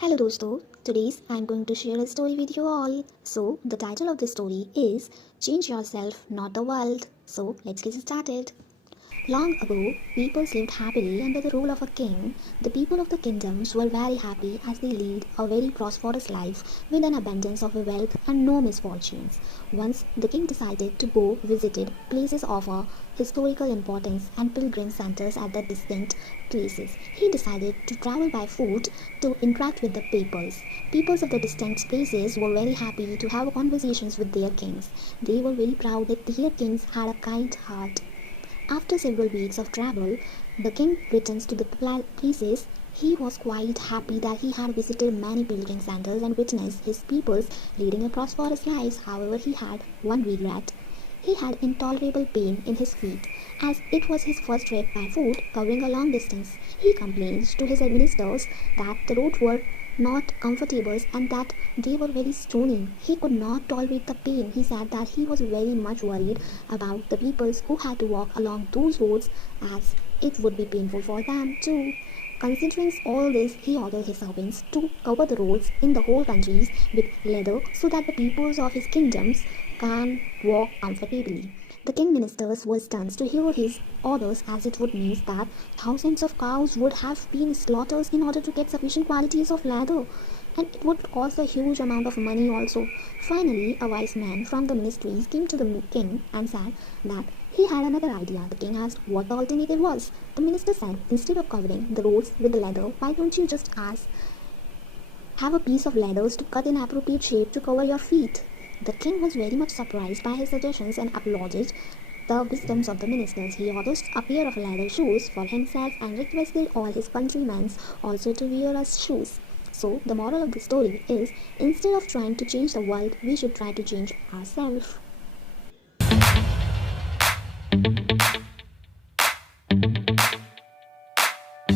Hello dosto, today I'm going to share a story with you all. So the title of the story is Change Yourself, Not the World. So let's get started. Long ago, peoples lived happily under the rule of a king. The people of the kingdoms were very happy as they led a very prosperous life with an abundance of wealth and no misfortunes. Once the king decided to go visit places of a historical importance and pilgrim centers at the distant places. He decided to travel by foot to interact with the peoples. Peoples of the distant places were very happy to have conversations with their kings. They were very proud that their kings had a kind heart. After several weeks of travel, the king returns to the places. He was quite happy that he had visited many pilgrim centers and witnessed his peoples leading a prosperous life. However, he had one regret. He had intolerable pain in his feet, as it was his first trip by foot covering a long distance. He complains to his administrators that the roads were not comfortable and that they were very stony. He could not tolerate the pain. He said that he was very much worried about the people who had to walk along those roads as it would be painful for them too. Considering all this, he ordered his servants to cover the roads in the whole countries with leather so that the peoples of his kingdoms can walk comfortably. The king ministers were stunned to hear his orders, as it would mean that thousands of cows would have been slaughtered in order to get sufficient quantities of leather, and it would cost a huge amount of money also. Finally, a wise man from the ministries came to the king and said that he had another idea. The king asked what the alternative was. The minister said, instead of covering the roads with the leather, why don't you just have a piece of leather to cut in appropriate shape to cover your feet? The king was very much surprised by his suggestions and applauded the wisdoms of the ministers. He ordered a pair of leather shoes for himself and requested all his countrymen also to wear as shoes. So, the moral of the story is instead of trying to change the world, we should try to change ourselves.